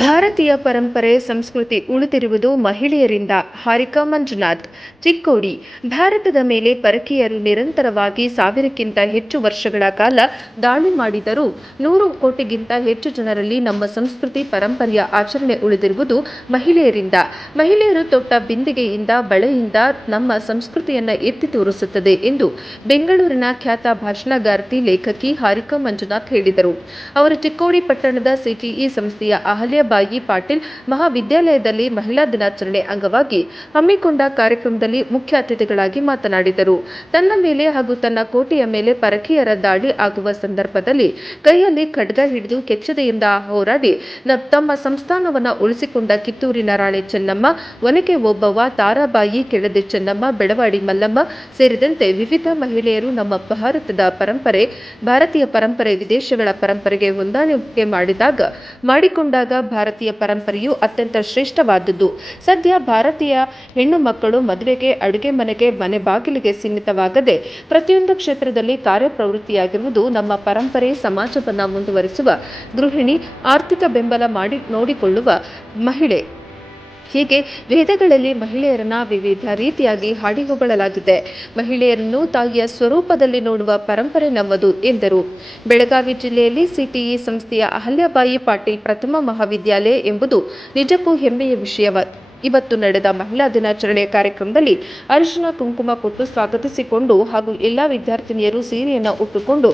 ಭಾರತೀಯ ಪರಂಪರೆ ಸಂಸ್ಕೃತಿ ಉಳಿದಿರುವುದು ಮಹಿಳೆಯರಿಂದ. ಹಾರಿಕಾ ಮಂಜುನಾಥ್, ಚಿಕ್ಕೋಡಿ. ಭಾರತದ ಮೇಲೆ ಪರಕೀಯರು ನಿರಂತರವಾಗಿ 1000ಕ್ಕಿಂತ ಹೆಚ್ಚು ವರ್ಷಗಳ ಕಾಲ ದಾಳಿ ಮಾಡಿದರೂ 100 ಕೋಟಿಗಿಂತ ಹೆಚ್ಚು ಜನರಲ್ಲಿ ನಮ್ಮ ಸಂಸ್ಕೃತಿ ಪರಂಪರೆಯ ಆಚರಣೆ ಉಳಿದಿರುವುದು ಮಹಿಳೆಯರಿಂದ. ಮಹಿಳೆಯರು ತೊಟ್ಟ ಬಿಂದಿಗೆಯಿಂದ ಬಳೆಯಿಂದ ನಮ್ಮ ಸಂಸ್ಕೃತಿಯನ್ನು ಎತ್ತಿ ತೋರಿಸುತ್ತದೆ ಎಂದು ಬೆಂಗಳೂರಿನ ಖ್ಯಾತ ಭಾಷಣಗಾರ್ತಿ ಲೇಖಕಿ ಹಾರಿಕಾ ಮಂಜುನಾಥ್ ಹೇಳಿದರು. ಅವರು ಚಿಕ್ಕೋಡಿ ಪಟ್ಟಣದ ಸಿಟಿಇ ಸಂಸ್ಥೆಯ ಅಹಲ್ಯಾಬಾಯಿ ಪಾಟೀಲ್ ಮಹಾವಿದ್ಯಾಲಯದಲ್ಲಿ ಮಹಿಳಾ ದಿನಾಚರಣೆ ಅಂಗವಾಗಿ ಹಮ್ಮಿಕೊಂಡ ಕಾರ್ಯಕ್ರಮದಲ್ಲಿ ಮುಖ್ಯ ಅತಿಥಿಗಳಾಗಿ ಮಾತನಾಡಿದರು. ತನ್ನ ಮೇಲೆ ಹಾಗೂ ತನ್ನ ಕೋಟೆಯ ಮೇಲೆ ಪರಕೀಯರ ದಾಳಿ ಆಗುವ ಸಂದರ್ಭದಲ್ಲಿ ಕೈಯಲ್ಲಿ ಖಡ್ಗ ಹಿಡಿದು ಕೆಚ್ಚೆದೆಯಿಂದ ಹೋರಾಡಿ ತಮ್ಮ ಸಂಸ್ಥಾನವನ್ನು ಉಳಿಸಿಕೊಂಡ ಕಿತ್ತೂರಿನ ರಾಣಿ ಚೆನ್ನಮ್ಮ, ಒನಕೆ ಓಬವ್ವ, ತಾರಾಬಾಯಿ, ಕೆಳದಿ ಚೆನ್ನಮ್ಮ, ಬೆಳವಾಡಿ ಮಲ್ಲಮ್ಮ ಸೇರಿದಂತೆ ವಿವಿಧ ಮಹಿಳೆಯರು ನಮ್ಮ ಭಾರತೀಯ ಪರಂಪರೆ ವಿದೇಶಗಳ ಪರಂಪರೆಗೆ ಹೊಂದಾಣಿಕೆ ಮಾಡಿಕೊಂಡಾಗ ಭಾರತೀಯ ಪರಂಪರೆಯು ಅತ್ಯಂತ ಶ್ರೇಷ್ಠವಾದದ್ದು. ಸದ್ಯ ಭಾರತೀಯ ಹೆಣ್ಣು ಮಕ್ಕಳು ಮದುವೆಗೆ, ಅಡುಗೆ ಮನೆಗೆ, ಮನೆ ಬಾಗಿಲಿಗೆ ಸೀಮಿತವಾಗದೆ ಪ್ರತಿಯೊಂದು ಕ್ಷೇತ್ರದಲ್ಲಿ ಕಾರ್ಯಪ್ರವೃತ್ತಿಯಾಗಿರುವುದು ನಮ್ಮ ಪರಂಪರೆ. ಸಮಾಜವನ್ನು ಮುಂದುವರಿಸುವ ಗೃಹಿಣಿ, ಆರ್ಥಿಕ ಬೆಂಬಲ ಮಾಡಿ ನೋಡಿಕೊಳ್ಳುವ ಮಹಿಳೆ, ಹೀಗೆ ವೇದಗಳಲ್ಲಿ ಮಹಿಳೆಯರನ್ನ ವಿವಿಧ ರೀತಿಯಾಗಿ ಹಾಡಿ ಹೊಗಳಲಾಗಿದೆ. ಮಹಿಳೆಯರನ್ನು ತಾಯಿಯ ಸ್ವರೂಪದಲ್ಲಿ ನೋಡುವ ಪರಂಪರೆ ನಮ್ಮದು ಎಂದರು. ಬೆಳಗಾವಿ ಜಿಲ್ಲೆಯಲ್ಲಿ ಸಿಟಿಇ ಸಂಸ್ಥೆಯ ಅಹಲ್ಯಾಬಾಯಿ ಪಾಟೀಲ್ ಪ್ರಥಮ ಮಹಾವಿದ್ಯಾಲಯ ಎಂಬುದು ನಿಜಕ್ಕೂ ಹೆಮ್ಮೆಯ ವಿಷಯ. ಇವತ್ತು ನಡೆದ ಮಹಿಳಾ ದಿನಾಚರಣೆ ಕಾರ್ಯಕ್ರಮದಲ್ಲಿ ಅರಿಶಿನ ಕುಂಕುಮ ಕೊಟ್ಟು ಸ್ವಾಗತಿಸಿಕೊಂಡು ಹಾಗೂ ಎಲ್ಲ ವಿದ್ಯಾರ್ಥಿನಿಯರು ಸೀರೆಯನ್ನು ಉಟ್ಟುಕೊಂಡು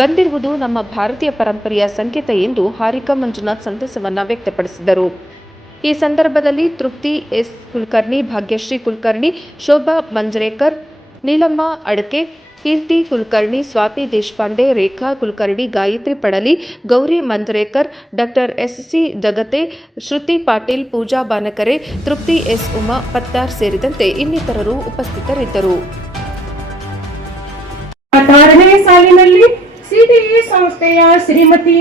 ಬಂದಿರುವುದು ನಮ್ಮ ಭಾರತೀಯ ಪರಂಪರೆಯ ಸಂಕೇತ ಎಂದು ಹಾರಿಕಾ ಮಂಜುನಾಥ್ ಸಂತಸವನ್ನು ವ್ಯಕ್ತಪಡಿಸಿದರು. ಈ ಸಂದರ್ಭದಲ್ಲಿ ತೃಪ್ತಿ ಎಸ್ ಕುಲಕರ್ಣಿ, ಭಾಗ್ಯಶ್ರೀ ಕುಲಕರ್ಣಿ, ಶೋಭಾ ಮಂಜರೇಕರ್, ನೀಲಮ್ಮ ಅಡಕೆ, ಕೀರ್ತಿ ಕುಲಕರ್ಣಿ, ಸ್ವಾತಿ ದೇಶಪಾಂಡೆ, ರೇಖಾ ಕುಲಕರ್ಣಿ, ಗಾಯತ್ರಿ ಪಡಲಿ, ಗೌರಿ ಮಂಜರೇಕರ್, ಡಾಕ್ಟರ್ ಎಸ್.ಸಿ. ಜಗತೆ, ಶ್ರುತಿ ಪಾಟೀಲ್, ಪೂಜಾ ಬಾನಕರೆ, ತೃಪ್ತಿ ಎಸ್. ಉಮಾ ಪತ್ತಾರ್ ಸೇರಿದಂತೆ ಇನ್ನಿತರರು ಉಪಸ್ಥಿತರಿದ್ದರು. 16ನೇ ಸಾಲಿನಲ್ಲಿ ಸಿಟಿಇ ಸಂಸ್ಥೆಯ ಶ್ರೀಮತಿ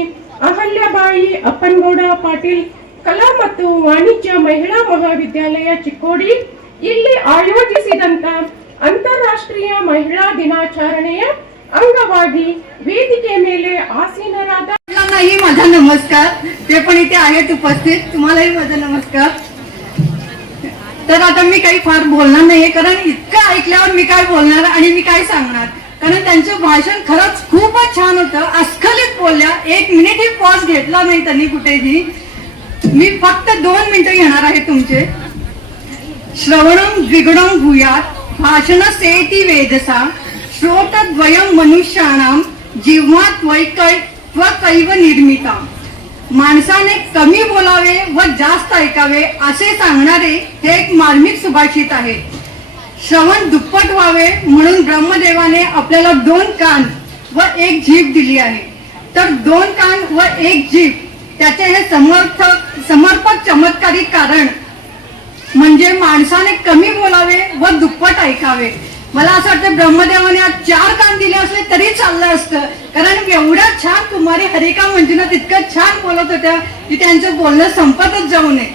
ಅಹಲ್ಯಾಬಾಯಿ ಅಪ್ಪನಗೌಡ ಪಾಟೀಲ್ ಕಲಾ ಮತ್ತು ವಾಣಿಜ್ಯ ಮಹಿಳಾ ಮಹಾವಿದ್ಯಾಲಯ ಚಿಕ್ಕೋಡಿ ಇಲ್ಲಿ ಆಯೋಜಿಸಿದಂತ ಅಂತಾರಾಷ್ಟ್ರೀಯ ಮಹಿಳಾ दिनाचरणेಯ अंगವಾಗಿ ವೇದಿಕೆ ಮೇಲೆ आसीनराದ ही माझा नमस्कार. ते पण इथे आहेत उपस्थित. तुम्हालाही माझा नमस्कार. तर आता मी काही फार बोलणार नाहीये, कारण इतकं ऐकल्यावर मी काय बोलणार आणि मी काय सांगणार, कारण त्यांचं भाषण खरंच खूपच छान होतं. अस्खलित बोलल्या, 1 मिनिटही पॉज घेतला नाही त्यांनी कुठेही. मी फक्त 2 मिनिटं घेणार आहे तुमचे. श्रवणं द्विगुणं भूयात भाषण सेति वेदसा श्रोतद्वयं मनुष्याणां जीवात वैकैव निर्मिता. माणसाने कमी बोलावे व जास्त ऐकावे असे सांगणारे हे एक मार्मिक सुभाषित आहे. श्रवण दुप्पट व्हावे म्हणून ब्रह्मदेवाने आपल्याला 2 कान व 1 जीभ दिली आहे. तर 2 कान व 1 जीभ त्याचे हे समर्पक चमत्कारिक कारण म्हणजे माणसाने कमी बोलावे व दुप्पट ऐकावे. मला असं वाटतं ब्रह्मदेवाने आज 4 कान दिले असले तरी चाललं असतं, कारण एवढ्या छान कुमारी हारिका मंजुनाथ इतकं छान बोलत होत्या की त्यांचं बोलणं संपतच जाऊ नये.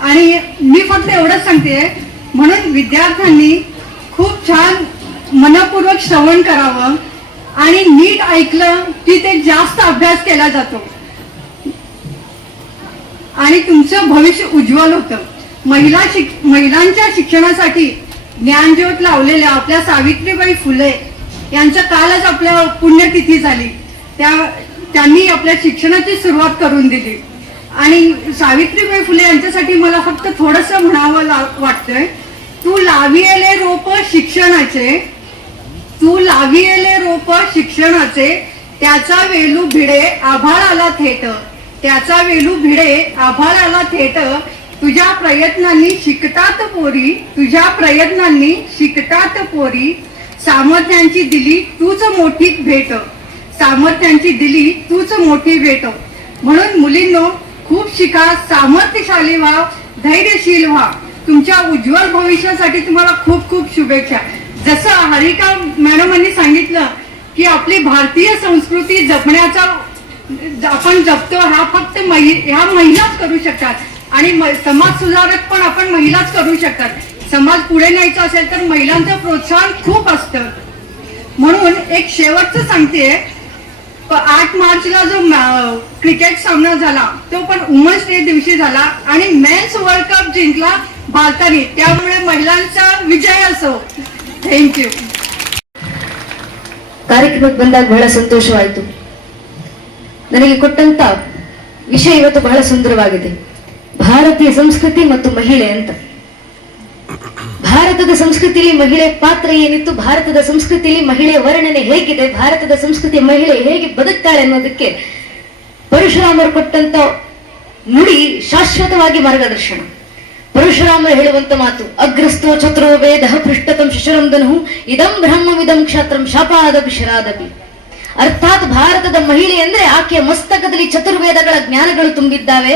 आणि मी फक्त एवढंच सांगते, म्हणून विद्यार्थ्यांनी खूप छान मनपूर्वक श्रवण करावं आणि नीट ऐकलं की ते जास्त अभ्यास केला जातो आणि तुमचं भविष्य उज्ज्वल होतं. महिलांच्या शिक्षणासाठी ज्ञानज्योत लावलेल्या आपल्या सावित्रीबाई फुले यांच्या कालच आपल्या पुण्यतिथी झाली. त्यांनी आपल्या शिक्षणाची सुरुवात करून दिली. आणि सावित्रीबाई फुले यांच्यासाठी मला फक्त थोडंसं म्हणावं वाटतंय. तू लाविले रोप शिक्षणाचे त्याचा वेलू भिडे आभाळाला थेट. तुझ्या प्रयत्नांनी शिकतात पोरी सामर्थ्यांची दिली तूच मोठी भेट. म्हणून मुलींनो, खूप शिका, सामर्थ्यशाली व्हा, धैर्यशील व्हा. तुमच्या उज्ज्वल भविष्यासाठी तुम्हाला खूप खूप शुभेच्छा. जसं हारिका मॅडमांनी सांगितलं की आपली भारतीय संस्कृती जपण्याचा आपण जपतो, हा फक्त ह्या महिलाच करू शकतात. आणि समाज सुधारक पण आपण महिलाच करू शकतात. समाज पुढे न्यायचा असेल तर महिलांचं प्रोत्साहन खूप असतं. म्हणून एक शेवटचं सांगते, 8 मार्चला जो क्रिकेट सामना झाला तो पण वुमन्स डे दिवशी झाला आणि मेन्स वर्ल्ड कप जिंकला भारताने, त्यामुळे महिलांचा विजय असो. Thank you. ಕಾರ್ಯಕ್ರಮಕ್ಕೆ ಬಂದಾಗ ಬಹಳ ಸಂತೋಷವಾಯಿತು. ನನಗೆ ಕೊಟ್ಟಂತ ವಿಷಯ ಇವತ್ತು ಬಹಳ ಸುಂದರವಾಗಿದೆ. ಭಾರತೀಯ ಸಂಸ್ಕೃತಿ ಮತ್ತು ಮಹಿಳೆ ಅಂತ. ಭಾರತದ ಸಂಸ್ಕೃತಿಯಲ್ಲಿ ಮಹಿಳೆ ಪಾತ್ರ ಏನಿತ್ತು, ಭಾರತದ ಸಂಸ್ಕೃತಿಯಲ್ಲಿ ಮಹಿಳೆಯ ವರ್ಣನೆ ಹೇಗಿದೆ, ಭಾರತದ ಸಂಸ್ಕೃತಿಯ ಮಹಿಳೆ ಹೇಗೆ ಬದುಕ್ತಾಳೆ ಅನ್ನೋದಕ್ಕೆ ಪರಶುರಾಮರು ಕೊಟ್ಟಂತ ನುಡಿ ಶಾಶ್ವತವಾಗಿ ಮಾರ್ಗದರ್ಶನ. ಪರಶುರಾಮರು ಹೇಳುವಂತ ಮಾತು, ಅಗ್ರಸ್ಥೋ ಚತುರೋ ವೇದ ಪೃಷ್ಠತಂ ಶಿಶುರಂ ಧನುಃ ಇದಂ ಬ್ರಹ್ಮವಿದಂ ಕ್ಷಾತ್ರಂ ಶಾಪಾದಪಿ ಶರಾದಪಿ. ಅರ್ಥಾತ್ ಭಾರತದ ಮಹಿಳೆ ಅಂದ್ರೆ ಆಕೆಯ ಮಸ್ತಕದಲ್ಲಿ ಚತುರ್ವೇದಗಳ ಜ್ಞಾನಗಳು ತುಂಬಿದ್ದಾವೆ,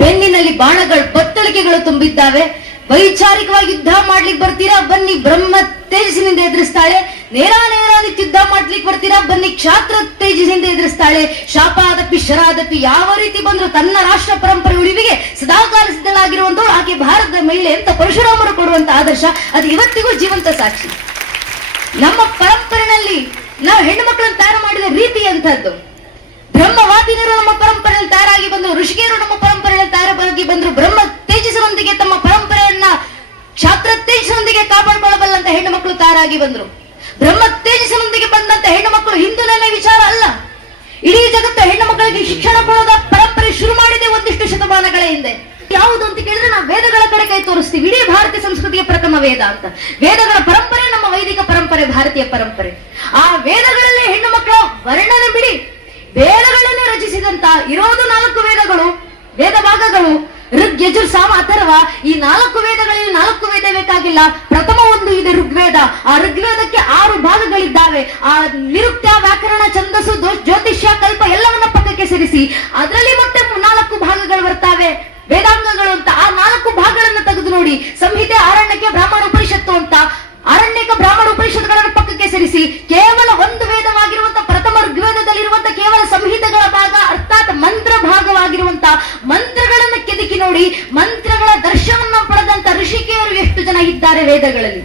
ಬೆನ್ನಿನಲ್ಲಿ ಬಾಣಗಳ ಬತ್ತಳಿಕೆಗಳು ತುಂಬಿದ್ದಾವೆ. ವೈಚಾರಿಕವಾಗಿ ಯುದ್ಧ ಮಾಡ್ಲಿಕ್ಕೆ ಬರ್ತೀರಾ, ಬನ್ನಿ ಬ್ರಹ್ಮ ತೇಜಸ್ಸಿನಿಂದ ಎದುರಿಸ್ತಾಳೆ. ನೇರ ಯುದ್ಧ ಮಾಡ್ಲಿಕ್ಕೆ ಬರ್ತೀರಾ, ಬನ್ನಿ ಕ್ಷಾತ್ರ ತೇಜಸ್ಸಿನಿಂದ ಎದುರಿಸ್ತಾಳೆ. ಶಾಪಾದಪಿ ಶರಾದಪಿ, ಯಾವ ರೀತಿ ಬಂದ್ರು ತನ್ನ ರಾಷ್ಟ್ರ ಪರಂಪರೆ ಉಳಿವಿಗೆ ಸದಾಕಾಲ ಸಿದ್ಧಳಾಗಿರುವಂತವಳು ಆಕೆ ಭಾರತದ ಮಹಿಳೆ ಅಂತ ಪರಶುರಾಮರು ಕೊಡುವಂತ ಆದರ್ಶ ಅದು ಇವತ್ತಿಗೂ ಜೀವಂತ ಸಾಕ್ಷಿ. ನಮ್ಮ ಪರಂಪರೆಯಲ್ಲಿ ನಾವು ಹೆಣ್ಣು ಮಕ್ಕಳನ್ನು ತಯಾರು ಮಾಡಿದ ರೀತಿ ಅಂತದ್ದು. ಬ್ರಹ್ಮವಾದಿನರು ನಮ್ಮ ಪರಂಪರೆಯಲ್ಲಿ ತಯಾರಾಗಿ ಬಂದರು, ಋಷಿಕೆಯರು ನಮ್ಮ ಪರಂಪರೆಯಲ್ಲಿ ತಯಾರಾಗಿ ಬಂದರು. ಬ್ರಹ್ಮ ತೇಜಸ್ಸಿನೊಂದಿಗೆ ತಮ್ಮ ಪರಂಪರೆಯನ್ನ ಕ್ಷಾತ್ರ ತೇಜಸ್ಸಿನೊಂದಿಗೆ ಕಾಪಾಡಿಕೊಳ್ಳಬಲ್ಲಂತ ಹೆಣ್ಣು ಮಕ್ಕಳು ತಯಾರಾಗಿ ಬಂದರು. ಬ್ರಹ್ಮ ತೇಜಸ್ಸಿನೊಂದಿಗೆ ಬಂದಂತ ಹೆಣ್ಣು ಮಕ್ಕಳು ಹಿಂದೂನ ವಿಚಾರ ಅಲ್ಲ, ಇಡೀ ಜಗತ್ತು ಹೆಣ್ಣು ಮಕ್ಕಳಿಗೆ ಶಿಕ್ಷಣ ಕೊಡೋದ ಪರಂಪರೆ ಶುರು ಮಾಡಿದೆ ಒಂದಿಷ್ಟು ಶತಮಾನಗಳ ಹಿಂದೆ. ಯಾವುದು ಅಂತ ಕೇಳಿದ್ರೆ ನಾವು ವೇದಗಳ ಕಡೆ ಕೈ ತೋರಿಸ್ತೀವಿ. ಇಡೀ ಭಾರತೀಯ ಸಂಸ್ಕೃತಿಯ ಪ್ರಥಮ ವೇದ ಅಂತ. ವೇದಗಳ ಪರಂಪರೆ ನಮ್ಮ ವೈದಿಕ ಪರಂಪರೆ, ಭಾರತೀಯ ಪರಂಪರೆ. ಆ ವೇದಗಳಲ್ಲಿ ಹೆಣ್ಣು ಮಕ್ಕಳ ವರ್ಣನೆ ಬಿಡಿ, ವೇದಗಳನ್ನೇ ರಚಿಸಿದಂತ ಇರೋದು 4 ವೇದಗಳು, ವೇದ ಭಾಗಗಳು ಋಗ್ ಯಜುರ್ ಸಾಮ ಅಥರ್ವ. ಈ 4 ವೇದಗಳಲ್ಲಿ 4 ವೇದ ಬೇಕಾಗಿಲ್ಲ. ಪ್ರಥಮ ಒಂದು ಇದೆ ಋಗ್ವೇದ. ಆ ಋಗ್ವೇದಕ್ಕೆ 6 ಭಾಗಗಳಿದ್ದಾವೆ. ಆ ನಿರುಕ್ತ, ವ್ಯಾಕರಣ, ಛಂದಸ್ಸು, ಜ್ಯೋತಿಷ್ಯ, ಕಲ್ಪ ಎಲ್ಲವನ್ನ ಪಕ್ಕಕ್ಕೆ ಸೇರಿಸಿ ಅದರಲ್ಲಿ ಮತ್ತೆ 4 ಭಾಗಗಳು ಬರ್ತಾವೆ ವೇದಾಂಗಗಳು ಅಂತ. ಆ 4 ಭಾಗಗಳನ್ನು ತೆಗೆದು ನೋಡಿ, ಸಂಹಿತೆ, ಆರಣ್ಯಕ್ಕೆ, ಬ್ರಾಹ್ಮಣ ಉಪನಿಷತ್ತು ಅಂತ ಆರಣ್ಯಕ ಬ್ರಾಹ್ಮಣ ಉಪನಿಷತ್ತುಗಳನ್ನು ಪಕ್ಕಕ್ಕೆ ಸೇರಿಸಿ ಕೇವಲ ಒಂದು ವೇದವಾಗಿರುವಂತಹ ಪ್ರಥಮ ಋಗ್ವೇದದಲ್ಲಿರುವಂತಹ ಕೇವಲ ಸಂಹಿತೆಗಳ ಭಾಗ ಅರ್ಥಾತ್ ಮಂತ್ರ ಭಾಗವಾಗಿರುವಂತ ಮಂತ್ರಗಳನ್ನು ಕೆದಕಿ ನೋಡಿ, ಮಂತ್ರಗಳ ದರ್ಶನವನ್ನು ಪಡೆದಂತ ಋಷಿಕೆಯರು ಎಷ್ಟು ಜನ ಇದ್ದಾರೆ ವೇದಗಳಲ್ಲಿ.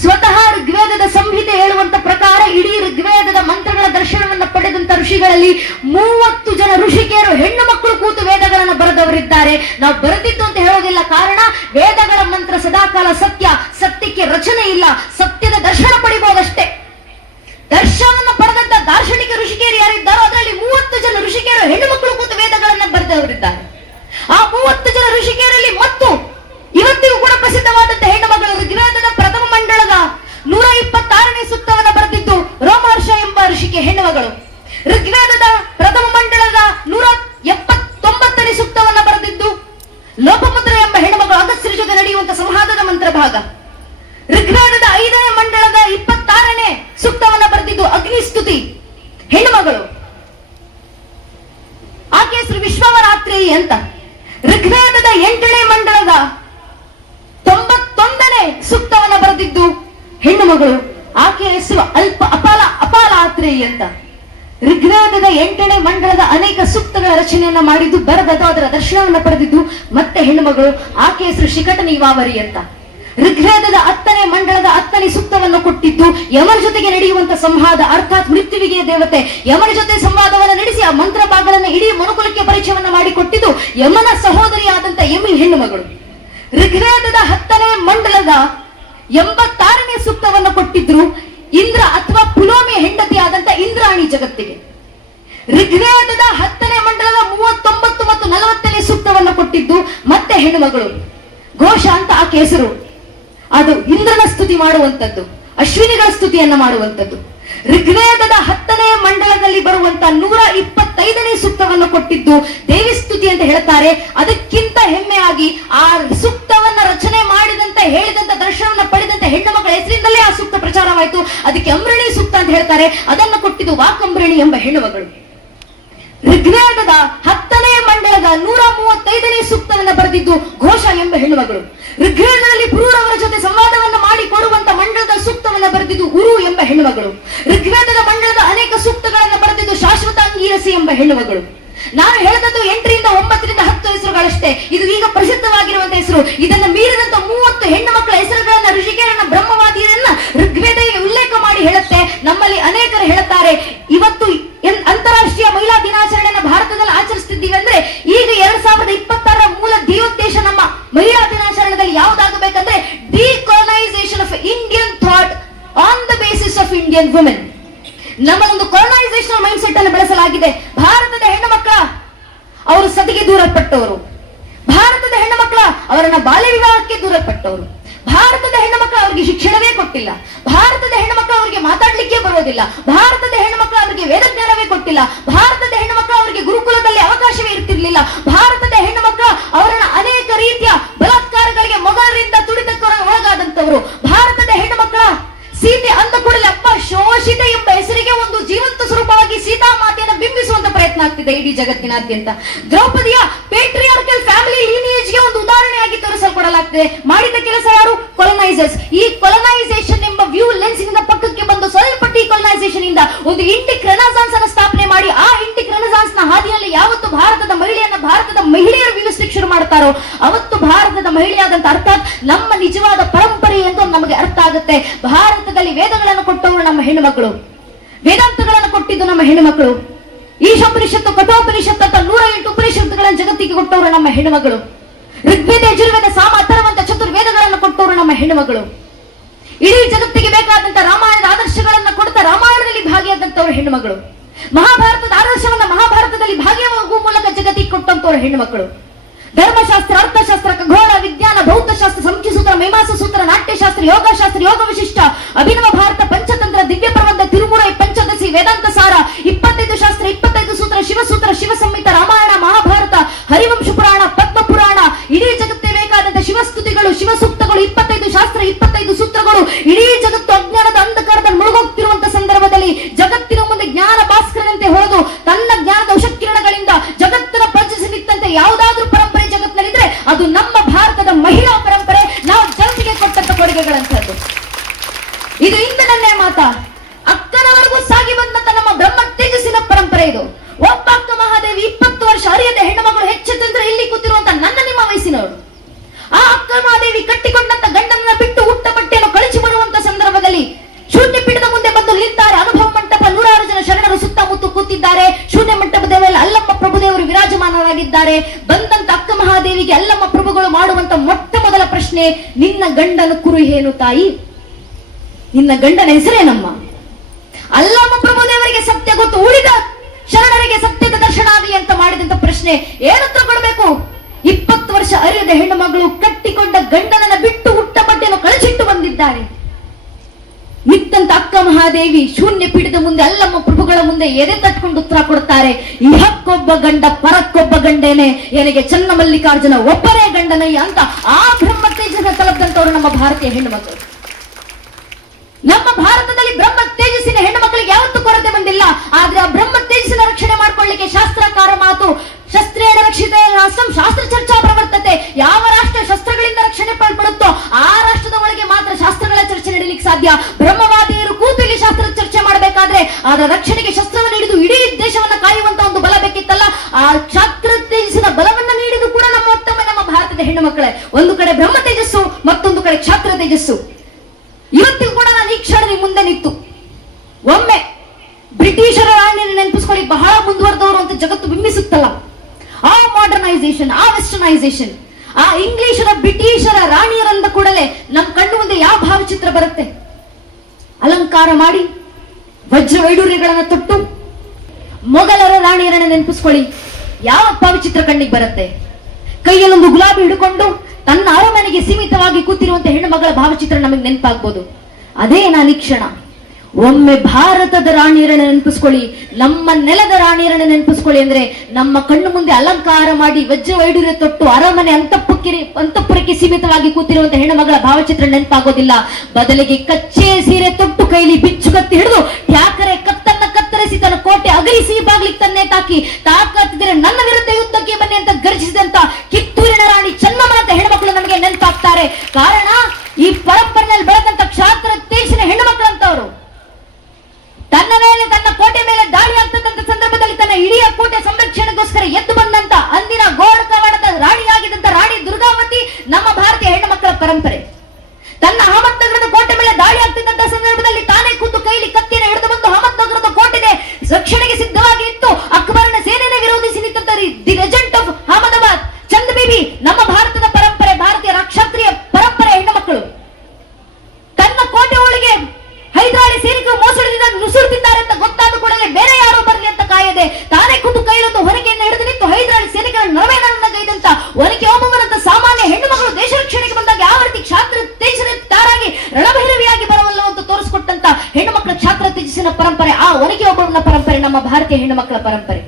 ಸ್ವತಃ ಋಗ್ವೇದದ ಸಂಹಿತೆ ಹೇಳುವಂತ ಪ್ರಕಾರ ಇಡೀ ಋಗ್ವೇದದ ಮಂತ್ರಗಳ ದರ್ಶನವನ್ನು ಪಡೆದಂತ ಋಷಿಗಳಲ್ಲಿ 30 ಜನ ಋಷಿಕೆಯರು ಹೆಣ್ಣು ಮಕ್ಕಳು ಕೂತು ವೇದಗಳನ್ನು ಬರೆದವರಿದ್ದಾರೆ. ನಾವು ಬರೆದಿದ್ದು ಅಂತ ಹೇಳೋದಿಲ್ಲ, ಕಾರಣ ವೇದಗಳ ಮಂತ್ರ ಸದಾಕಾಲ ಸತ್ಯ, ಸತ್ಯಕ್ಕೆ ರಚನೆ ಇಲ್ಲ, ಸತ್ಯದ ದರ್ಶನ ಪಡಿಬಹುದಷ್ಟೇ. ದರ್ಶನವನ್ನು ಪಡೆದಂತ ದಾರ್ಶನಿಕ ಋಷಿಕೆಯರು ಯಾರಿದ್ದಾರೋ ಅದರಲ್ಲಿ 30 ಜನ ಋಷಿಕೆಯರು ಹೆಣ್ಣು ಮಕ್ಕಳು ಕೂತು ವೇದಗಳನ್ನು ಬರೆದವರಿದ್ದಾರೆ. ಆ 30 ಜನ ಋಷಿಕೆಯರಲ್ಲಿ ಮತ್ತು ಇವತ್ತಿಗೂ ಕೂಡ ಪ್ರಸಿದ್ಧವಾದಂತ ಹೆಣ್ಣು ಮಗಳು ಋಗ್ವೇದದ ಪ್ರಥಮ ಮಂಡಳದ 126ನೇ ಸೂಕ್ತವನ್ನು ಬರೆದಿದ್ದು ರೋಮಹರ್ಷ ಎಂಬ ಋಷಿಕೆ ಹೆಣ್ಣು ಮಗಳು. ಋಗ್ವೇದದ ಪ್ರಥಮ ಮಂಡಳದ 179ನೇ ಸೂಕ್ತವನ್ನು ಬರೆದಿದ್ದು ಲೋಪಮುದ್ರ ಎಂಬ ಹೆಣ್ಣು ಮಗಳು. ಅಗಸ್ತ್ಯರ ಜೊತೆ ನಡೆಯುವಂತ ಸಂವಾದದ ಮಂತ್ರ ಭಾಗ. ಋಗ್ವೇದದ 5ನೇ ಮಂಡಳದ 26ನೇ ಸೂಕ್ತವನ್ನು ಬರೆದಿದ್ದು ಅಗ್ನಿಸ್ತುತಿ ಹೆಣ್ಣು ಮಗಳು. ಆಕೆ ಹೆಸರು ವಿಶ್ವವರಾತ್ರಿ ಅಂತ. ಋಗ್ವೇದದ 8ನೇ ಮಂಡಳದ 91ನೇ ಸೂಕ್ತವನ್ನು ಬರೆದಿದ್ದು ಹೆಣ್ಣು ಮಗಳು. ಆಕೆಯ ಹೆಸರು ಅಪಾಲಾತ್ರಿ ಅಂತ. ಋಗ್ವೇದದ 8ನೇ ಮಂಡಳದ ಅನೇಕ ಸೂಕ್ತಗಳ ರಚನೆಯನ್ನ ಮಾಡಿದ್ದು, ಬರೆದದ್ದು, ಅದರ ದರ್ಶನವನ್ನು ಪಡೆದಿದ್ದು ಮತ್ತೆ ಹೆಣ್ಣು ಮಗಳು. ಆಕೆಯ ಹೆಸರು ಶಿಖಟ ನೀವಾವರಿ ಅಂತ. ಋಗ್ವೇದದ 10ನೇ ಮಂಡಳದ 10ನೇ ಸೂಕ್ತವನ್ನು ಕೊಟ್ಟಿದ್ದು ಯಮನ ಜೊತೆಗೆ ನಡೆಯುವಂತ ಸಂವಾದ ಅರ್ಥಾತ್ ಮೃತ್ಯುವಿಗೆ ದೇವತೆ ಯಮನ ಜೊತೆ ಸಂವಾದವನ್ನು ನಡೆಸಿ ಆ ಮಂತ್ರ ಭಾಗಗಳನ್ನು ಇಡೀ ಮನುಕುಲಕ್ಕೆ ಪರಿಚಯವನ್ನ ಮಾಡಿಕೊಟ್ಟಿದ್ದು ಯಮನ ಸಹೋದರಿಯಾದಂತ ಯಮಿ ಹೆಣ್ಣು ಮಗಳು. ಋಗ್ವೇದದ 10ನೇ ಮಂಡಲದ 86ನೇ ಸೂಕ್ತವನ್ನು ಕೊಟ್ಟಿದ್ರು ಇಂದ್ರ ಅಥವಾ ಪುಲೋಮಿ ಹೆಂಡತಿ ಆದಂತ ಇಂದ್ರಾಣಿ ಜಗತ್ತಿಗೆ. ಋಗ್ವೇದದ 10ನೇ ಮಂಡಲದ 39 ಮತ್ತು 40ನೇ ಸೂಕ್ತವನ್ನು ಕೊಟ್ಟಿದ್ದು ಮತ್ತೆ ಹೆಣ್ಣು ಮಗಳು ಘೋಷ ಅಂತ ಆಕೆ ಹೆಸರು. ಅದು ಇಂದ್ರನ ಸ್ತುತಿ ಮಾಡುವಂತದ್ದು, ಅಶ್ವಿನಿಗಳ ಸ್ತುತಿಯನ್ನ ಮಾಡುವಂತದ್ದು. ಋಗ್ವೇದದ 10ನೇ ಮಂಡಲದಲ್ಲಿ ಬರುವಂತ 125ನೇ ಸೂಕ್ತವನ್ನು ಕೊಟ್ಟಿದ್ದು ದೇವಿ ಸ್ತುತಿ ಅಂತ ಹೇಳ್ತಾರೆ. ಅದಕ್ಕಿಂತ ಹೆಮ್ಮೆಯಾಗಿ ಆ ಸೂಕ್ತವನ್ನ ರಚನೆ ಮಾಡಿದಂತ ಹೇಳಿದಂತ ದರ್ಶನವನ್ನ ಪಡೆದಂತ ಹೆಣ್ಣು ಮಕ್ಕಳ ಹೆಸರಿನಲ್ಲೇ ಆ ಸೂಕ್ತ ಪ್ರಚಾರವಾಯಿತು. ಅದಕ್ಕೆ ಅಂಬರಣಿ ಸೂಕ್ತ ಅಂತ ಹೇಳ್ತಾರೆ. ಅದನ್ನು ಕೊಟ್ಟಿದ್ದು ವಾಕಂಬರಣಿ ಎಂಬ ಹೆಣ್ಣು ಮಗಳು. ಋಗ್ವೇದದ 10ನೇ ಮಂಡಲದ 135ನೇ ಸೂಕ್ತವನ್ನ ಬರೆದಿದ್ದು ಘೋಷ ಎಂಬ ಹೆಣ್ಣು ಮಗಳು. ಋಗ್ವೇದದಲ್ಲಿ ಪುರೂರವರ ಜೊತೆ ಸಂವಾದವನ್ನ ಮಾಡಿ ಕೊಡುವಂತ ಮಂಡಲದ ಸೂಕ್ತವನ್ನ ಬರೆದಿದ್ದು ಉರು ಎಂಬ ಹೆಣ್ಣು ಮಗಳು. ಋಗ್ವೇದದ ಮಂಡಲದ ಅನೇಕ ಸೂಕ್ತಗಳನ್ನ ಬರೆದಿದ್ದು ಶಾಶ್ವತ ಅಂಗೀರಸಿ ಎಂಬ ಹೆಣ್ಣು ಮಗಳು. ನಾನು ಹೇಳಿದದ್ದು 8 ರಿಂದ 9 ರಿಂದ 10 ಹೆಸರುಗಳಷ್ಟೇ. ಇದು ಈಗ ಪ್ರಸಿದ್ಧವಾಗಿರುವಂತ ಹೆಸರು. ಇದನ್ನ ಮೀರಿದಂತ 30 ಹೆಣ್ಣು ಮಕ್ಕಳ ಹೆಸರುಗಳನ್ನ ಋಷಿಕೆಯರನ್ನ ಋಗ್ವೇದ ಉಲ್ಲೇಖ ಮಾಡಿ ಹೇಳುತ್ತೆ. ನಮ್ಮಲ್ಲಿ ಅನೇಕರು ಹೇಳುತ್ತಾರೆ ಇವತ್ತು ಅಂತ ವುಮೆನ್. ನಮ್ಮ ಒಂದು ಕೊಲೊನೈಸೇಷನ್ ಮೈಂಡ್ ಸೆಟ್ ಅನ್ನು ಬೆಳೆಸಲಾಗಿದೆ. ಭಾರತದ ಹೆಣ್ಣು ಮಕ್ಕಳ ಅವರು ಸತಿಗೆ ದೂರಪಟ್ಟವರು, ಭಾರತದ ಹೆಣ್ಣು ಮಕ್ಕಳ ಅವರನ್ನ ಬಾಲ್ಯ ವಿವಾಹಕ್ಕೆ ದೂರಪಟ್ಟವರು, ಭಾರತದ ಹೆಣ್ಣು ಮಕ್ಕಳು ಅವರಿಗೆ ಶಿಕ್ಷಣವೇ ಕೊಟ್ಟಿಲ್ಲ, ಭಾರತದ ಹೆಣ್ಣು ಮಕ್ಕಳು ಅವರಿಗೆ ಮಾತಾಡ್ಲಿಕ್ಕೆ ಬರೋದಿಲ್ಲ, ಭಾರತದ ಹೆಣ್ಣು ಮಕ್ಕಳು ಅವರಿಗೆ ವೇದಜ್ಞಾನವೇ ಕೊಟ್ಟಿಲ್ಲ, ಭಾರತದ ಹೆಣ್ಣು ಮಕ್ಕಳು ಅವರಿಗೆ ಗುರುಕುಲದಲ್ಲಿ ಅವಕಾಶವೇ ಇರ್ತಿರ್ಲಿಲ್ಲ, ಭಾರತದ ಹೆಣ್ಣು ಮಕ್ಕಳು ಅವರನ್ನ ಅನೇಕ ರೀತಿಯ ಬಲಾತ್ಕಾರಗಳಿಗೆ ಮೊದಲಿನಿಂದ ತುಳಿತಕ್ಕೆ ಒಳಗಾದಂತವರು, ಭಾರತದ ಹೆಣ್ಣು ಮಕ್ಕಳ ಸೀತೆ ಅಂದ ಕೂಡಲೇ ಅಪ್ಪ ಶೋಷಿತ ಎಂಬ ಹೆಸರಿಗೆ ಒಂದು ಜೀವಂತ ಸ್ವರೂಪವಾಗಿ ಸೀತಾ ಮಾತೆಯನ್ನು ಬಿಂಬಿಸುವಂತ ಪ್ರಯತ್ನ ಆಗ್ತಿದೆ ಇಡೀ ಜಗತ್ತಿನಾದ್ಯಂತ. ದ್ರೌಪದಿಯ ಪೇಟ್ರಿಯಾರ್ಕಲ್ ಫ್ಯಾಮಿಲಿ ಲೀನಿಯೇಜ್ಗೆ ಒಂದು ಉದಾಹರಣೆಯಾಗಿ ತೋರಿಸಲ್ಪಡಲಾಗ್ತಿದೆ. ಮಾಡಿದ ಕೆಲಸ ಯಾರು? ಕೊಲೊನೈಸರ್ಸ್. ಈ ಕೊಲೊನೈಸೇಷನ್ ಎಂಬ ವ್ಯೂ ಲೆನ್ಸ್ ಇಂದ ಪಕ್ಕಕ್ಕೆ ಬಂದು ಸ್ವಲ್ಪ ಡಿಕೊಲೊನೈಸೇಷನ್ ಇಂದ ಒಂದು ಇಂಡಿಕ್ ರೆನಸಾನ್ಸ್ ಅನ್ನು ಸ್ಥಾಪನೆ ಮಾಡಿ, ಆ ಇಂಡಿಕ್ ರೆನಸಾನ್ಸ್ ನ ಹಾದಿಯಲ್ಲಿ ಯಾವತ್ತು ಭಾರತದ ಮಹಿಳೆಯರು ವಿವರಿಸಲಿಕ್ಕೆ ಶುರು ಮಾಡ್ತಾರೋ ಅವತ್ತು ಭಾರತದ ಮಹಿಳೆಯಾದಂತ ಅರ್ಥಾತ್ ನಮ್ಮ ನಿಜವಾದ ಪರಂಪರೆ ಎಂದು ನಮಗೆ ಅರ್ಥ ಆಗುತ್ತೆ. ಭಾರತದಲ್ಲಿ ವೇದಗಳನ್ನು ಕೊಟ್ಟವರು ನಮ್ಮ ಹೆಣ್ಣುಮಕ್ಕಳು, ವೇದಾಂತಗಳನ್ನು ಕೊಟ್ಟಿದ್ದು ನಮ್ಮ ಹೆಣ್ಣುಮಕ್ಕಳು, ಈಶೋಪನಿಷತ್ತು ಕಠೋಪನಿಷತ್ತು ಅಂತ 108 ಉಪನಿಷತ್ತುಗಳನ್ನು ಜಗತ್ತಿಗೆ ಕೊಟ್ಟವರು ನಮ್ಮ ಹೆಣ್ಣುಮಕ್ಕಳು, ಋಗ್ವೇದ ಯಜುರ್ವೇದ ಸಾಮ ಅಥರ್ವಂತ ಚತುರ್ವೇದಗಳನ್ನು ಕೊಟ್ಟವರು ನಮ್ಮ ಹೆಣ್ಣುಮಕ್ಕಳು, ಇಡೀ ಜಗತ್ತಿಗೆ ಬೇಕಾದಂತ ರಾಮಾಯಣದ ಆದರ್ಶಗಳನ್ನ ಕೊಡ್ತಾ ರಾಮಾಯಣದಲ್ಲಿ ಭಾಗಿಯಾದಂತವರು ಹೆಣ್ಣುಮಕ್ಕಳು, ಮಹಾಭಾರತದ ಆದರ್ಶವನ್ನ ಮಹಾಭಾರತದಲ್ಲಿ ಭಾಗಿಯಾಗುವ ಮೂಲಕ ಜಗತ್ತಿಗೆ ಕೊಟ್ಟಂತವರು ಹೆಣ್ಣುಮಕ್ಕಳು, ಧರ್ಮಶಾಸ್ತ್ರ, ಅರ್ಥಶಾಸ್ತ್ರ, ಖಗೋಳ ವಿಜ್ಞಾನ, ಭೌತಶಾಸ್ತ್ರ, ಸಂಖ್ಯಸೂತ್ರ, ಮೀಮಾಂಸಾ ಸೂತ್ರ, ನಾಟ್ಯಶಾಸ್ತ್ರ, ಯೋಗಶಾಸ್ತ್ರ, ಯೋಗ ವಿಶಿಷ್ಟ, ಅಭಿನವ ಭಾರತ, ಪಂಚತಂತ್ರ, ದಿವ್ಯ ಪ್ರಬಂಧ, ತಿರುಮುರೈ, ಪಂಚದಶಿ, ವೇದಾಂತ ಸಾರ, 25 ಶಾಸ್ತ್ರ, 25 ಸೂತ್ರ, ಶಿವಸೂತ್ರ, ಶಿವಸಂಹಿತ, ರಾಮಾಯಣ, ಮಹಾಭಾರತ, ಹರಿವಂಶ ಪುರಾಣ, ಪದ್ಮ ಪುರಾಣ, ಇಡೀ ಜಗತ್ತಿಗೆ ಬೇಕಾದಂತ ಶಿವಸ್ತುತಿಗಳು, ಶಿವಸೂಕ್ತಗಳು, 25 ಶಾಸ್ತ್ರ, 25 ಸೂತ್ರಗಳು, ಇಡೀ ಜಗತ್ತು ಅಜ್ಞಾನದ ಅಂಧಕಾರದಲ್ಲಿ ಮುಳುಗೋಗ್ತಿರುವಂತ ಸಂದರ್ಭದಲ್ಲಿ ಜಗತ್ತಿನ ಮುಂದೆ ಜ್ಞಾನ ಭಾಸ್ಕರನಂತೆ ಹೊಳೆದು ತನ್ನ ಜ್ಞಾನದ ಉಷಕಿರಣಗಳಿಂದ ಜಗತ್ತನ್ನು ಪ್ರಜ್ವಲಿಸಿ ನಿಂತಂತೆ ಯಾವುದಾದ್ರೂ ಪರಂಪರೆ ಜಗತ್ತಿನಲ್ಲಿದ್ರೆ ಅದು ನಮ್ಮ ಭಾರತದ ಮಹಿಳಾ ಪರಂಪರೆ, ನಾವು ಜಗತ್ತಿಗೆ ಕೊಟ್ಟಂತ ಕೊಡುಗೆಗಳಂತದ್ದು. ಇದು ಇಂದಿನನ್ನೇ ಮಾತಾ ಅಕ್ಕನವರೆಗೂ ಸಾಗಿ ಬಂದಂತ ನಮ್ಮ ಬ್ರಹ್ಮ ತೇಜಸ್ಸಿನ ಪರಂಪರೆ ಇದು. ಒಬ್ಬ ಅಕ್ಕ ಮಹಾದೇವಿ 20 ವರ್ಷ ಅರಿಯದ ಹೆಣ್ಣು ಮಗಳು ಹೆಚ್ಚೆತ್ತಂದ್ರೆ ಇಲ್ಲಿ ಕೂತಿರುವಂತ ನನ್ನ ನಿಮ್ಮ ವಯಸ್ಸಿನವರು. ಆ ಅಕ್ಕ ಮಹಾದೇವಿ ಕಟ್ಟಿಕೊಂಡಂತ ಗಂಡನ ಬಿಟ್ಟು ಹುಟ್ಟ ಬಟ್ಟೆಯನ್ನು ಕಳಿಸಿ ಬರುವಂತ ಸಂದರ್ಭದಲ್ಲಿ ಶೂನ್ಯ ಪೀಠದ ಮುಂದೆ ಬಂದು ನಿಲ್ತಾರೆ. ಅನುಭವ ಮಂಟಪ 106 ಜನ ಶರಣರು ಸುತ್ತಮುತ್ತ ಕೂತಿದ್ದಾರೆ. ಶೂನ್ಯ ಮಂಟಪದಲ್ಲಿ ಅಲ್ಲಮ್ಮ ಪ್ರಭುದೇವರು ವಿರಾಜಮಾನರಾಗಿದ್ದಾರೆ. ಬಂದಂತ ಅಕ್ಕ ಮಹಾದೇವಿಗೆ ಅಲ್ಲಮ್ಮ ಪ್ರಭುಗಳು ಮಾಡುವಂತ ಮೊಟ್ಟ ಮೊದಲ ಪ್ರಶ್ನೆ, ನಿನ್ನ ಗಂಡನ ಕುರು ಏನು ತಾಯಿ? ನಿನ್ನ ಗಂಡನ ಹೆಸರೇನಮ್ಮ? ಅಲ್ಲಮ್ಮ ಪ್ರಭುದೇವರಿಗೆ ಸತ್ಯ ಗೊತ್ತು, ಉಳಿದ ಶರಣರಿಗೆ ಸತ್ಯದ ದರ್ಶನ ಆಗಲಿ ಅಂತ ಮಾಡಿದಂತ ಪ್ರಶ್ನೆ ಏನಂತ ಕೊಡಬೇಕು? 20 ವರ್ಷ ಅರಿಯದ ಹೆಣ್ಣು ಮಗಳು ಕಟ್ಟಿಕೊಂಡ ಗಂಡನನ್ನ ಬಿಟ್ಟು ಹುಟ್ಟ ಬಟ್ಟೆಯನ್ನು ಕಳಿಸಿಟ್ಟು ಬಂದಿದ್ದಾರೆ. ನಿತ್ತಂತ ಅಕ್ಕ ಮಹಾದೇವಿ ಶೂನ್ಯ ಪೀಠದ ಮುಂದೆ ಅಲ್ಲಮ್ಮ ಪ್ರಭುಗಳ ಮುಂದೆ ಎದೆ ತಟ್ಕೊಂಡು ಉತ್ತರ ಕೊಡ್ತಾರೆ, ಇಹಕ್ಕೊಬ್ಬ ಗಂಡ ಪರಕ್ಕೊಬ್ಬ ಗಂಡೇನೆ, ನನಗೆ ಚನ್ನ ಮಲ್ಲಿಕಾರ್ಜುನ ಒಬ್ಬರೇ ಗಂಡನಯ್ಯ ಅಂತ ಆ ಬ್ರಹ್ಮ ತೇಜಸ್ಸನ್ನ ತಲುಪಿದಂತವರು ನಮ್ಮ ಭಾರತೀಯ ಹೆಣ್ಣು ಮಕ್ಕಳು. ನಮ್ಮ ಭಾರತದಲ್ಲಿ ಬ್ರಹ್ಮ ತೇಜಸ್ಸಿನ ಹೆಣ್ಣು ಮಕ್ಕಳಿಗೆ ಯಾವತ್ತೂ ಕೊರತೆ ಬಂದಿಲ್ಲ. ಆದ್ರೆ ಆ ಬ್ರಹ್ಮ ತೇಜಸ್ಸಿನ ರಕ್ಷಣೆ ಮಾಡ್ಕೊಳ್ಳಿಕ್ಕೆ ಶಾಸ್ತ್ರಕಾರ ಮಾತು, ಶಸ್ತ್ರೇಣ ರಕ್ಷಿತ ರಾಷ್ಟ್ರಂ ಶಾಸ್ತ್ರ ಚರ್ಚಾ ಪ್ರವರ್ತತೆ. ಯಾವ ರಾಷ್ಟ್ರ ಶಸ್ತ್ರಗಳಿಂದ ರಕ್ಷಣೆ ಪಡ್ಕೊಳ್ಳುತ್ತೋ ಆ ರಾಷ್ಟ್ರದ ಒಳಗೆ ಮಾತ್ರ ಶಾಸ್ತ್ರಗಳ ಚರ್ಚೆ ನಡೀಲಿಕ್ಕೆ ಸಾಧ್ಯ. ಬ್ರಹ್ಮವಾದಿಯರು ಕೂತು ಇಲ್ಲಿ ಶಾಸ್ತ್ರದ ಚರ್ಚೆ ಮಾಡಬೇಕಾದ್ರೆ ಅದರ ರಕ್ಷಣೆಗೆ ಶಸ್ತ್ರವನ್ನು ಹಿಡಿದು ಇಡೀ ದೇಶವನ್ನ ಕಾಯುವಂತ ಒಂದು ಬಲ ಬೇಕಿತ್ತಲ್ಲ, ಆ ಶಾಸ್ತ್ರ ತೇಜಸ್ಸಿನ ಬಲವನ್ನ ನೀಡಿದ್ದು ಕೂಡ ನಮ್ಮ ಭಾರತದ ಹೆಣ್ಣು ಮಕ್ಕಳೇ. ಒಂದು ಕಡೆ ಬ್ರಹ್ಮ ತೇಜಸ್ಸು, ಮತ್ತೊಂದು ಕಡೆ ಕ್ಷಾತ್ರ ತೇಜಸ್ಸು. ಇವತ್ತಿಗೂ ಕೂಡ ನಾನು ಈ ಕ್ಷಣ ನಿಮ್ಮ ಮುಂದೆ ನಿಂತು ಒಮ್ಮೆ ಬ್ರಿಟಿಷರ ರಾಣಿಯನ್ನು ನೆನಪಿಸ್ಕೊಳ್ಳಿ, ಬಹಳ ಮುಂದುವರೆದವರು ಅಂತ ಜಗತ್ತು ಬಿಂಬಿಸುತ್ತಲ್ಲ. ಆ ಮಾಡರ್ನೈಸೇಷನ್, ಆ ವೆಸ್ಟರ್ನೈಸೇಷನ್, ಆ ಇಂಗ್ಲಿಷರ ಬ್ರಿಟಿಷರ ರಾಣಿಯರಂದ ಕೂಡಲೇ ನಮ್ಮ ಕಣ್ಣು ಮುಂದೆ ಯಾವ ಭಾವಚಿತ್ರ ಬರುತ್ತೆ? ಅಲಂಕಾರ ಮಾಡಿ ವಜ್ರ ವೈಡೂರ್ಯಗಳನ್ನ ತೊಟ್ಟು ಮೊಘಲರ ರಾಣಿಯರನ್ನ ನೆನಪಿಸ್ಕೊಳ್ಳಿ, ಯಾವ ಭಾವಚಿತ್ರ ಕಣ್ಣಿಗೆ ಬರುತ್ತೆ? ಕೈಯಲ್ಲೊಂದು ಗುಲಾಬಿ ಹಿಡ್ಕೊಂಡು ತನ್ನ ಅರಮನೆಗೆ ಸೀಮಿತವಾಗಿ ಕೂತಿರುವಂತ ಹೆಣ್ಣು ಮಗಳ ಭಾವಚಿತ್ರ ನಮಗೆ ನೆನಪಾಗ್ಬೋದು. ಅದೇ ನಾನು ಈ ಕ್ಷಣ ಒಮ್ಮೆ ಭಾರತದ ರಾಣಿಯರನ್ನ ನೆನಪಿಸ್ಕೊಳ್ಳಿ, ನಮ್ಮ ನೆಲದ ರಾಣಿಯರನ್ನ ನೆನಪಿಸ್ಕೊಳ್ಳಿ ಅಂದ್ರೆ ನಮ್ಮ ಕಣ್ಣು ಮುಂದೆ ಅಲಂಕಾರ ಮಾಡಿ ವಜ್ರ ವೈಡೂರ್ಯ ತೊಟ್ಟು ಅರಮನೆ ಅಂತಃಪುರಕ್ಕೆ ಸೀಮಿತವಾಗಿ ಕೂತಿರುವಂತ ಹೆಣ್ಣು ಮಗಳ ಭಾವಚಿತ್ರ ನೆನಪಾಗೋದಿಲ್ಲ. ಬದಲಿಗೆ ಕಚ್ಚೆ ಸೀರೆ ತೊಟ್ಟು ಕೈಲಿ ಬಿಚ್ಚುಗತ್ತಿ ಹಿಡಿದು ಯಾಕರೆ ಕತ್ತನ್ನ ಕತ್ತರಿಸಿ ತನ್ನ ಕೋಟೆ ಅಗಲಿಸಿ ಬಾಗ್ಲಿಗೆ ತನ್ನೇ ತಾಕಿ ತಾಕತ್ತಿದ್ರೆ ನನ್ನ ವಿರುದ್ಧ ಯುದ್ಧಕ್ಕೆ ಬನ್ನಿ ಅಂತ ಗರ್ಜಿಸಿದಂತ ಕಿತ್ತೂರಿನ ರಾಣಿ ಚೆನ್ನಮ್ಮನಂತ ಹೆಣ್ಮಕ್ಳು ನಮಗೆ ನೆನಪಾಗ್ತಾರೆ. ಕಾರಣ ಈ ಪರಂಪರೆಯಲ್ಲಿ ಬೆಳೆದಂತ ಕ್ಷಾತ್ರ ತೇಜಿನ ಹೆಣ್ಣು ಮಕ್ಕಳಂತವರು. ತನ್ನ ಮೇಲೆ, ತನ್ನ ಕೋಟೆ ಮೇಲೆ ದಾಳಿ ಆಗ್ತದಂತ ಸಂದರ್ಭದಲ್ಲಿ ತನ್ನ ಇಡೀ ಕೋಟೆ ಸಂರಕ್ಷಣೆಗೋಸ್ಕರ ಎದ್ದು ಬಂದಂತ ಅಂದಿನ ಗೋಡ ಕವಾಡದ ರಾಣಿಯಾಗಿದ್ದಂತ ರಾಣಿ ದುರ್ಗಾವತಿ ನಮ್ಮ ಭಾರತೀಯ ಹೆಣ್ಣು ಮಕ್ಕಳ ಪರಂಪರೆ. ತನ್ನ ಅಹಮದ್ನಗರದ ಕೋಟೆ ಮೇಲೆ ದಾಳಿ ಆಗ್ತಿದ್ದಂತ ಸಂದರ್ಭದಲ್ಲಿ ತಾನೇ ಕೂತು ಕೈಲಿ ಕತ್ತಿಯನ್ನು ಹಿಡಿದು ಬಂದು ಅಹಮದ್ನಗರದ ಕೋಟೆಗೆ ರಕ್ಷಣೆಗೆ ಸಿದ್ಧವಾಗಿ ಇತ್ತು ಅಕ್ಬರನ ಸೇನೆಯನ್ನು ವಿರೋಧಿಸಿ ನಿಂತ the legend of Ahmedabad Chand baby ನಮ್ಮ ಭಾರತದ ಪರಂಪರೆ, ಭಾರತೀಯ ಕ್ಷತ್ರಿಯ ಪರಂಪರೆ ಹೆಣ್ಣು ಮಕ್ಕಳು. ತನ್ನ ಕೋಟೆ ಒಳಗೆ ಹೈದರಾಲಿ ಸೈನಿಕರು ಮೋಸಡಿಸಿದ ನಮ್ಮ ಭಾರತೀಯ ಹೆಣ್ಣು ಮಕ್ಕಳ ಪರಂಪರೆ.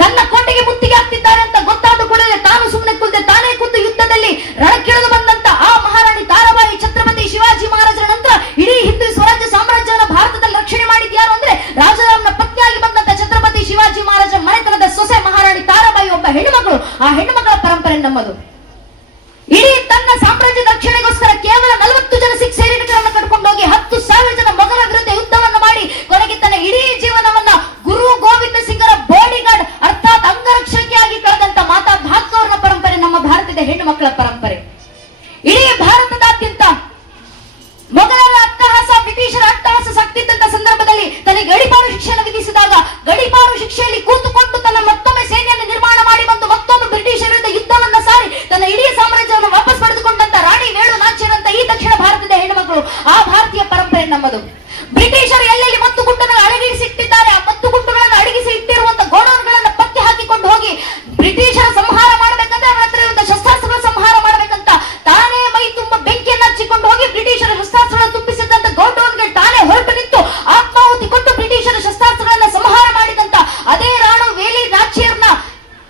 ತನ್ನ ಕೋಟೆಗೆ ಮುತ್ತಿಗೆ ಹಾಕ್ತಿದ್ದಾರೆ ಅಂತ ಗೊತ್ತಾದ ಕೂಡಲೇ ತಾನು ಸುಮ್ಮನೆ ಕುಳಿತೆ ತಾನೇ ಕುಂತು ಯುದ್ಧದಲ್ಲಿ ರಣಕ್ಕಿಳಿದು ಬಂದಂತ ಆ ಮಹಾರಾಣಿ ತಾರಾಬಾಯಿ ಛತ್ರಪತಿ ಶಿವಾಜಿ ಮಹಾರಾಜರ ನಂತರ ಇಡೀ ಹಿಂದೂ ಸ್ವರಾಜ್ಯ ಸಾಮ್ರಾಜ್ಯವನ್ನು ಭಾರತದಲ್ಲಿ ರಕ್ಷಣೆ ಮಾಡಿದ್ಯಾರು ಅಂದ್ರೆ ರಾಜಾರಾಮ್ನ ಪತ್ನಿಯಾಗಿ ಬಂದಂತ ಛತ್ರಪತಿ ಶಿವಾಜಿ ಮಹಾರಾಜ ಮನೆತನದ ಸೊಸೆ ಮಹಾರಾಣಿ ತಾರಾಬಾಯಿ ಒಬ್ಬ ಹೆಣ್ಣುಮಗಳು. ಆ ಹೆಣ್ಣುಮಕ್ಕಳ ಪರಂಪರೆ ನಮ್ಮದು. ಇಡೀ ತನ್ನ ಸಾಮ್ರಾಜ್ಯದ ರಕ್ಷಣೆಗೋಸ್ಕರ ಕೇವಲ 40 ಜನ ಸಿಖ್ ಸೈನಿಕರನ್ನು ಕಟ್ಕೊಂಡು ಹೋಗಿ 10,000 ಜನ ಮೊಘಲರ ವಿರುದ್ಧ ಯುದ್ಧವನ್ನು ಮಾಡಿ ಕೊನೆಗೆ ತನ್ನ ಇಡೀ ಜೀವನವನ್ನ ಗುರು ಗೋವಿಂದ ಸಿಂಗರ ಬಾಡಿಗಾರ್ಡ್ ಅರ್ಥಾತ್ ಅಂಗರಕ್ಷಕಿಯಾಗಿ ಕಳೆದಂತ ಮಾತಾ ಭಾಗ್ಯವರ ಪರಂಪರೆ ನಮ್ಮ ಭಾರತದ ಹೆಣ್ಣು ಮಕ್ಕಳ ಪರಂಪರೆ. ಇಡೀ ಭಾರತದಾದ್ಯಂತ ಮೊಘಲರ ಅಟ್ಟಹಾಸ ಬ್ರಿಟಿಷರ ಅಟ್ಟಹಾಸ ಸಾಕ್ತಿದ್ದಂತ ಸಂದರ್ಭದಲ್ಲಿ ತನಗೆ ಗಡಿಪಾರು ಶಿಕ್ಷೆಯನ್ನು ವಿಧಿಸಿದಾಗ ಗಡಿಪಾರು ಶಿಕ್ಷೆಯಲ್ಲಿ ಕೂತುಕೊಂಡು ತನ್ನ ಮತ್ತೊಮ್ಮೆ ಸೇನೆಯನ್ನು ನಿರ್ಮಾಣ ಮಾಡಿ ಬಂದು ಮತ್ತೊಮ್ಮೆ ಬ್ರಿಟಿಷರ ವಿರುದ್ಧ ಯುದ್ಧವನ್ನ ಸಾರಿ ತನ್ನ ಇಡೀ ಸಾಮ್ರಾಜ್ಯವನ್ನು ವಾಪಸ್ ಪಡೆದುಕೊಂಡಂತ ರಾಣಿ ವೇಳು ನಾಚಿಯರ್ ಅಂತ ಈ ದಕ್ಷಿಣ ಭಾರತದ ಹೆಣ್ಣುಮಕ್ಕಳು. ಆ ಭಾರತೀಯ ಪರಂಪರೆ ನಮ್ಮದು. ಬ್ರಿಟಿಷರು ಎಲ್ಲೆಲ್ಲಿ ಮತ್ತು ಗುಂಡನ್ನು ಅಡಗಿಸಿ ಇಟ್ಟಿದ್ದಾರೆ ಆ ಮತ್ತು ಗುಂಡುಗಳನ್ನು ಅಡಗಿಸಿ ಇಟ್ಟಿರುವಂತ ಗೋಡೌನ್ಗಳನ್ನು ಪತ್ತೆ ಹಾಕಿಕೊಂಡು ಹೋಗಿ ಬ್ರಿಟಿಷರ ಸಂಹಾರ ಮಾಡಬೇಕಂದ್ರೆ ಅವರ ಹತ್ರ ಇರುವಂತಹ ಶಸ್ತ್ರಾಸ್ತ್ರಗಳ ಸಂಹಾರ ಮಾಡಬೇಕಂತ ತಾನೇ ಮೈ ತುಂಬ ಬೆಂಕಿಯನ್ನು ಹಚ್ಚಿಕೊಂಡು ಹೋಗಿ ಬ್ರಿಟಿಷರ ಶಸ್ತ್ರಾಸ್ತ್ರಗಳನ್ನು ತುಂಬಿಸಿದಂತ ಗೋಡೌನ್ಗೆ ತಾನೇ ಹೊರಟು ನಿಂತು ಆತ್ಮಾಹುತಿ ಕೊಟ್ಟು ಬ್ರಿಟಿಷರ ಶಸ್ತ್ರಾಸ್ತ್ರಗಳನ್ನು ಸಂಹಾರ ಮಾಡಿದಂತ ಅದೇ ರಾಣು ವೇಲಿ ನಾಚಿಯರ್ನ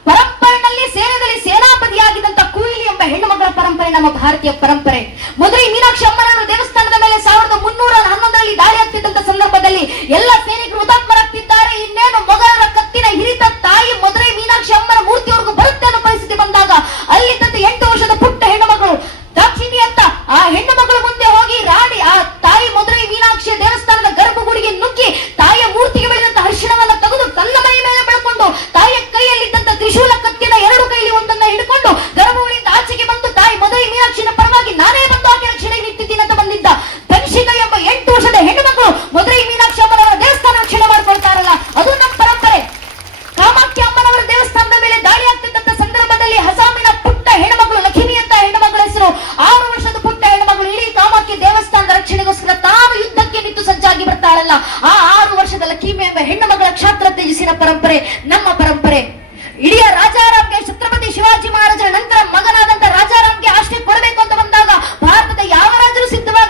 ಪರಂಪರೆಯಲ್ಲಿ ಸೇನೆಯಲ್ಲಿ ಸೇನಾಪತಿಯಾಗಿದ್ದಂತ ಕುಯಿಲಿ ಎಂಬ ಹೆಣ್ಣು ಮಕ್ಕಳ ಪರಂಪರೆ ನಮ್ಮ ಭಾರತೀಯ ಪರಂಪರೆ. ಮಧುರೈ ಮೀನಾಕ್ಷಿ ಅಮ್ಮನವರ ದೇವಸ್ಥಾನದ ಮೇಲೆ 1311ರಲ್ಲಿ ದಾಳಿ ಆಗ್ತಿದ್ದಂತ ಸಂದರ್ಭದಲ್ಲಿ ಎಲ್ಲ